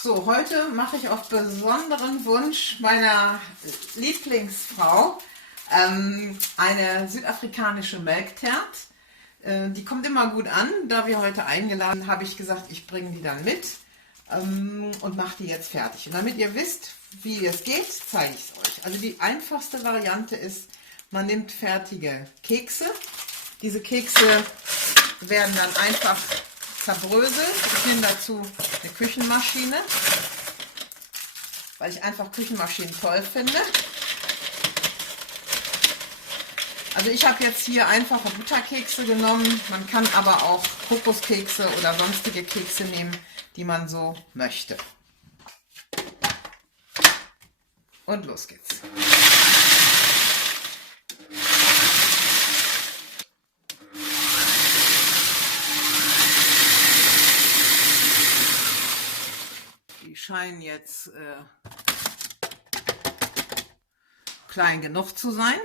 So, heute mache ich auf besonderen Wunsch meiner Lieblingsfrau eine südafrikanische Melktert. Die kommt immer gut an. Da wir heute eingeladen, habe ich gesagt, ich bringe die dann mit und mache die jetzt fertig. Und damit ihr wisst, wie es geht, zeige ich es euch. Also die einfachste Variante ist, man nimmt fertige Kekse. Diese Kekse werden dann einfach zerbröselt. Ich nehme dazu eine Küchenmaschine, weil ich einfach Küchenmaschinen toll finde. Also ich habe jetzt hier einfache Butterkekse genommen. Man kann aber auch Kokoskekse oder sonstige Kekse nehmen, die man so möchte. Und los geht's. Die scheinen jetzt klein genug zu sein.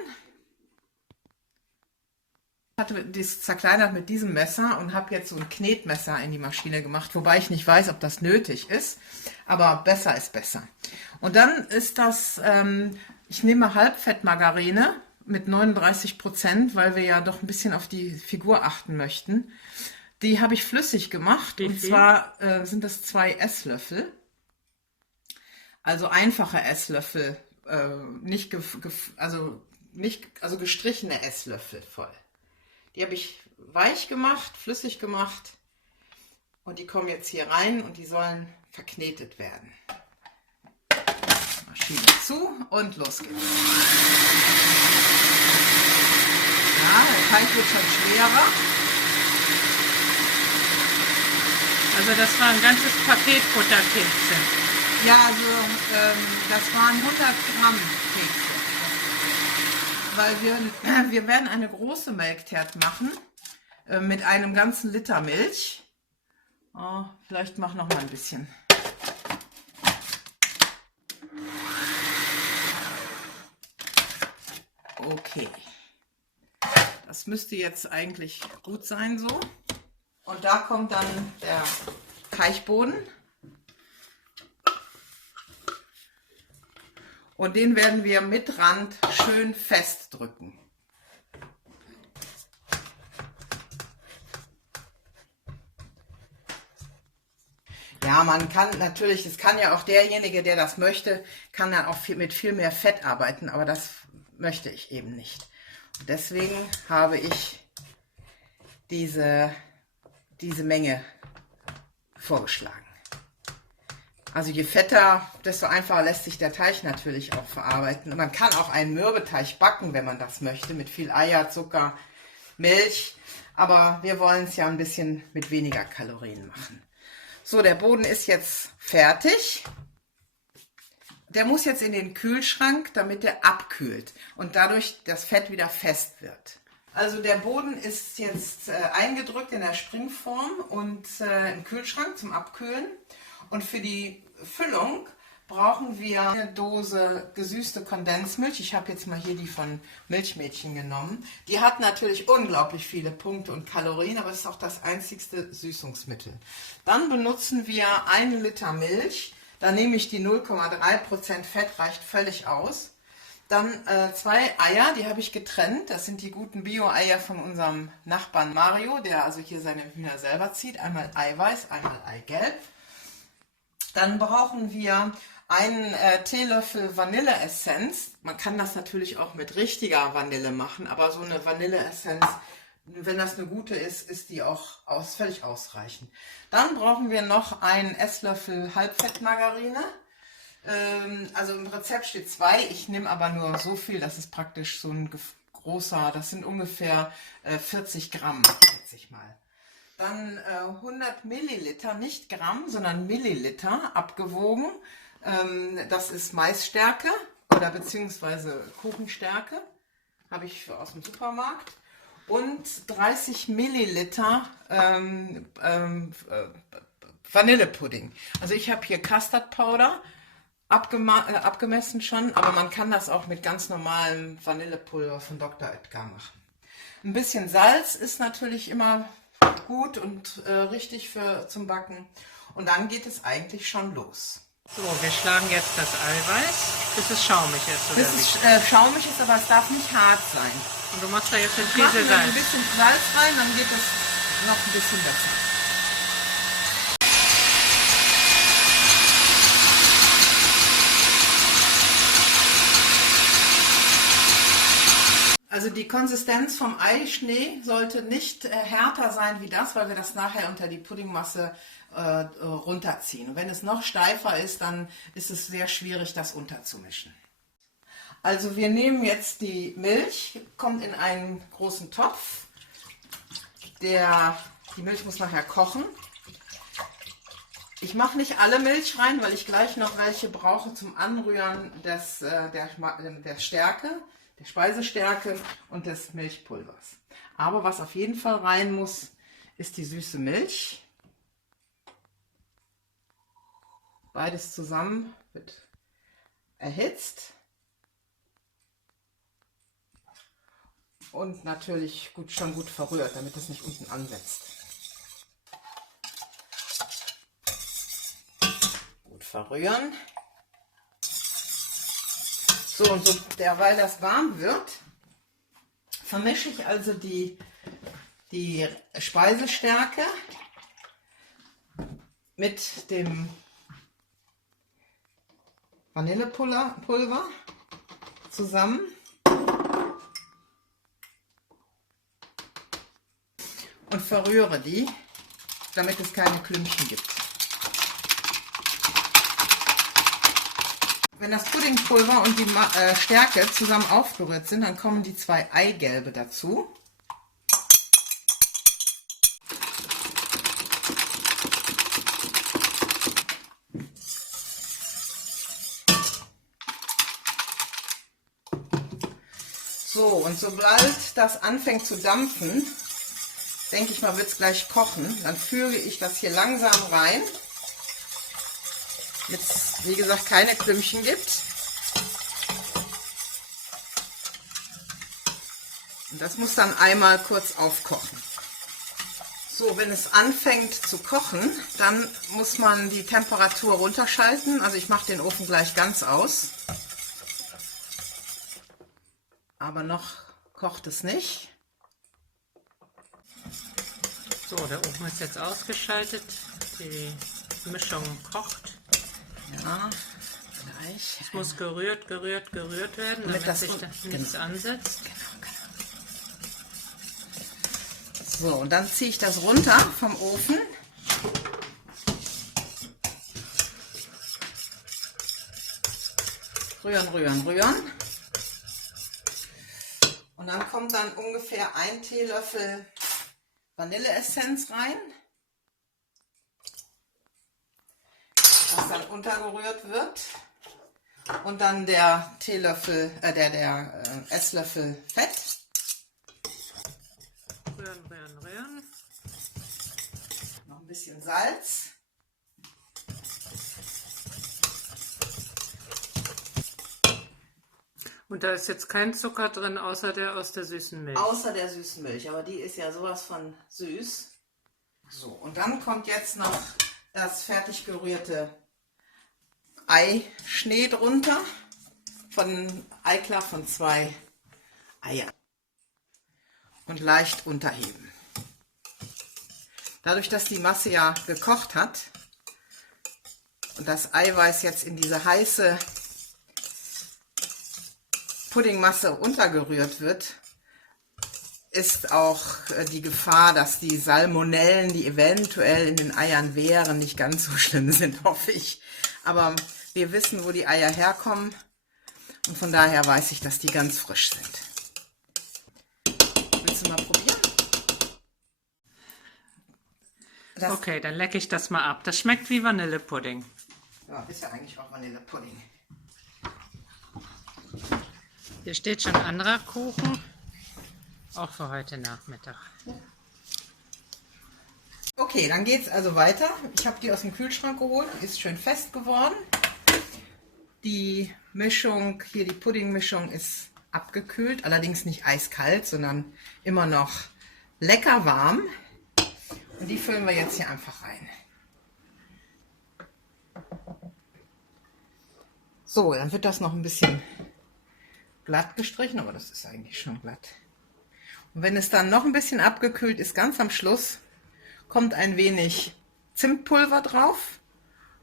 Ich hatte das zerkleinert mit diesem Messer und habe jetzt so ein Knetmesser in die Maschine gemacht, wobei ich nicht weiß, ob das nötig ist, aber besser ist besser. Und dann ist das, ich nehme Halbfettmargarine mit 39%, weil wir ja doch ein bisschen auf die Figur achten möchten. Die habe ich flüssig gemacht und zwar sind das 2 Esslöffel, also einfache Esslöffel, also gestrichene Esslöffel voll. Die habe ich weich gemacht, flüssig gemacht und die kommen jetzt hier rein und die sollen verknetet werden. Maschine zu und los geht's. Ja, der Teig wird schon schwerer. Also das war ein ganzes Paket Butterkekse. Ja, also das waren 100 Gramm Kekse. Weil wir werden eine große Melktert machen mit einem ganzen Liter Milch. Oh, vielleicht mach noch mal ein bisschen. Okay. Das müsste jetzt eigentlich gut sein so. Und da kommt dann der Teichboden. Und den werden wir mit Rand schön festdrücken. Ja, man kann natürlich, das kann ja auch derjenige, der das möchte, kann dann auch mit viel mehr Fett arbeiten, aber das möchte ich eben nicht. Und deswegen habe ich diese Menge vorgeschlagen. Also je fetter, desto einfacher lässt sich der Teig natürlich auch verarbeiten. Und man kann auch einen Mürbeteig backen, wenn man das möchte, mit viel Eier, Zucker, Milch. Aber wir wollen es ja ein bisschen mit weniger Kalorien machen. So, der Boden ist jetzt fertig. Der muss jetzt in den Kühlschrank, damit der abkühlt und dadurch das Fett wieder fest wird. Also der Boden ist jetzt eingedrückt in der Springform und im Kühlschrank zum Abkühlen. Und für die Füllung brauchen wir eine Dose gesüßte Kondensmilch. Ich habe jetzt mal hier die von Milchmädchen genommen. Die hat natürlich unglaublich viele Punkte und Kalorien, aber es ist auch das einzigste Süßungsmittel. Dann benutzen wir 1 Liter Milch. Da nehme ich die 0,3% Fett, reicht völlig aus. Dann 2 Eier, die habe ich getrennt. Das sind die guten Bio-Eier von unserem Nachbarn Mario, der also hier seine Hühner selber zieht. Einmal Eiweiß, einmal Eigelb. Dann brauchen wir einen Teelöffel Vanilleessenz. Man kann das natürlich auch mit richtiger Vanille machen, aber so eine Vanilleessenz, wenn das eine gute ist, ist die auch völlig ausreichend. Dann brauchen wir noch einen Esslöffel Halbfettmargarine. Also im Rezept steht 2, ich nehme aber nur so viel, das ist praktisch so ein großer, das sind ungefähr 40 Gramm, schätze ich mal. Dann 100 Milliliter, nicht Gramm, sondern Milliliter abgewogen. Das ist Maisstärke oder beziehungsweise Kuchenstärke, habe ich aus dem Supermarkt. Und 30 Milliliter Vanillepudding. Also ich habe hier Custard Powder, abgemessen schon, aber man kann das auch mit ganz normalem Vanillepulver von Dr. Oetker machen. Ein bisschen Salz ist natürlich immer gut und richtig zum Backen. Und dann geht es eigentlich schon los. So, wir schlagen jetzt das Eiweiß, bis es schaumig ist, oder Bis es schaumig ist, aber es darf nicht hart sein. Und du machst da jetzt eine Machen Prise wir ein Salz. bisschen Salz rein, dann geht es noch ein bisschen besser. Also die Konsistenz vom Eischnee sollte nicht härter sein wie das, weil wir das nachher unter die Puddingmasse runterziehen. Und wenn es noch steifer ist, dann ist es sehr schwierig, das unterzumischen. Also wir nehmen jetzt die Milch, kommt in einen großen Topf. Die Milch muss nachher kochen. Ich mache nicht alle Milch rein, weil ich gleich noch welche brauche zum Anrühren der Stärke, der Speisestärke und des Milchpulvers. Aber was auf jeden Fall rein muss, ist die süße Milch. Beides zusammen wird erhitzt. Und natürlich schon gut verrührt, damit es nicht unten ansetzt. Gut verrühren. So, und so derweil das warm wird, vermische ich also die Speisestärke mit dem Vanillepulver zusammen. Und verrühre die, damit es keine Klümpchen gibt. Wenn das Puddingpulver und die Stärke zusammen aufgerührt sind, dann kommen die 2 Eigelbe dazu. So, und sobald das anfängt zu dampfen, denke ich mal, wird es gleich kochen. Dann führe ich das hier langsam rein. Jetzt, wie gesagt, keine Klümpchen gibt. Und das muss dann einmal kurz aufkochen. So, wenn es anfängt zu kochen, dann muss man die Temperatur runterschalten. Also ich mache den Ofen gleich ganz aus. Aber noch kocht es nicht. So, der Ofen ist jetzt ausgeschaltet, die Mischung kocht. Ja, gleich. Es muss gerührt werden, damit das sich nichts ansetzt. Genau. So, und dann ziehe ich das runter vom Ofen. Rühren, rühren, rühren. Und dann kommt dann ungefähr 1 Teelöffel Vanilleessenz rein, das dann untergerührt wird, und dann der Esslöffel Fett. Rühren, rühren, rühren. Noch ein bisschen Salz. Und da ist jetzt kein Zucker drin, außer der aus der süßen Milch. Außer der süßen Milch, aber die ist ja sowas von süß. So, und dann kommt jetzt noch das fertig gerührte Eischnee drunter, Eiklar von 2 Eiern. Und leicht unterheben. Dadurch, dass die Masse ja gekocht hat und das Eiweiß jetzt in diese heiße Puddingmasse untergerührt wird, ist auch die Gefahr, dass die Salmonellen, die eventuell in den Eiern wären, nicht ganz so schlimm sind, hoffe ich. Aber wir wissen, wo die Eier herkommen, und von daher weiß ich, dass die ganz frisch sind. Willst du mal probieren? Okay, dann lecke ich das mal ab. Das schmeckt wie Vanillepudding. Ja, ist ja eigentlich auch Vanillepudding. Hier steht schon anderer Kuchen, auch für heute Nachmittag. Okay, dann geht es also weiter. Ich habe die aus dem Kühlschrank geholt, ist schön fest geworden. Die Mischung, hier die Puddingmischung, ist abgekühlt, allerdings nicht eiskalt, sondern immer noch lecker warm. Und die füllen wir jetzt hier einfach rein. So, dann wird das noch ein bisschen glatt gestrichen, aber das ist eigentlich schon glatt. Und wenn es dann noch ein bisschen abgekühlt ist, ganz am Schluss, kommt ein wenig Zimtpulver drauf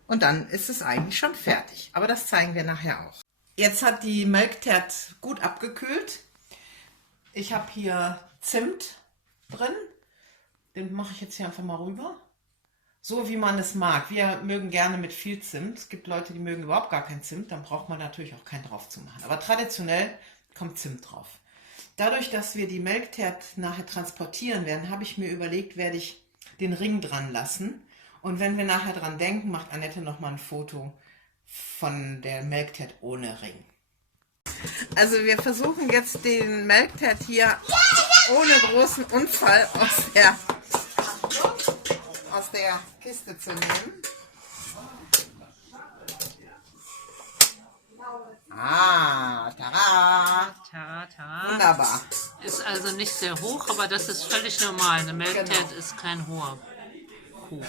und dann ist es eigentlich schon fertig. Aber das zeigen wir nachher auch. Jetzt hat die Melktert gut abgekühlt. Ich habe hier Zimt drin. Den mache ich jetzt hier einfach mal rüber. So wie man es mag. Wir mögen gerne mit viel Zimt. Es gibt Leute, die mögen überhaupt gar kein Zimt. Dann braucht man natürlich auch keinen drauf zu machen. Aber traditionell kommt Zimt drauf. Dadurch, dass wir die Melktert nachher transportieren werden, habe ich mir überlegt, werde ich den Ring dran lassen. Und wenn wir nachher dran denken, macht Annette nochmal ein Foto von der Melktert ohne Ring. Also wir versuchen jetzt den Melktert hier ohne großen Unfall aus der Kiste zu nehmen. Ah, tada! Tada. Wunderbar. Ist also nicht sehr hoch, aber das ist völlig normal. Eine Melktert ist kein hoher Kuchen.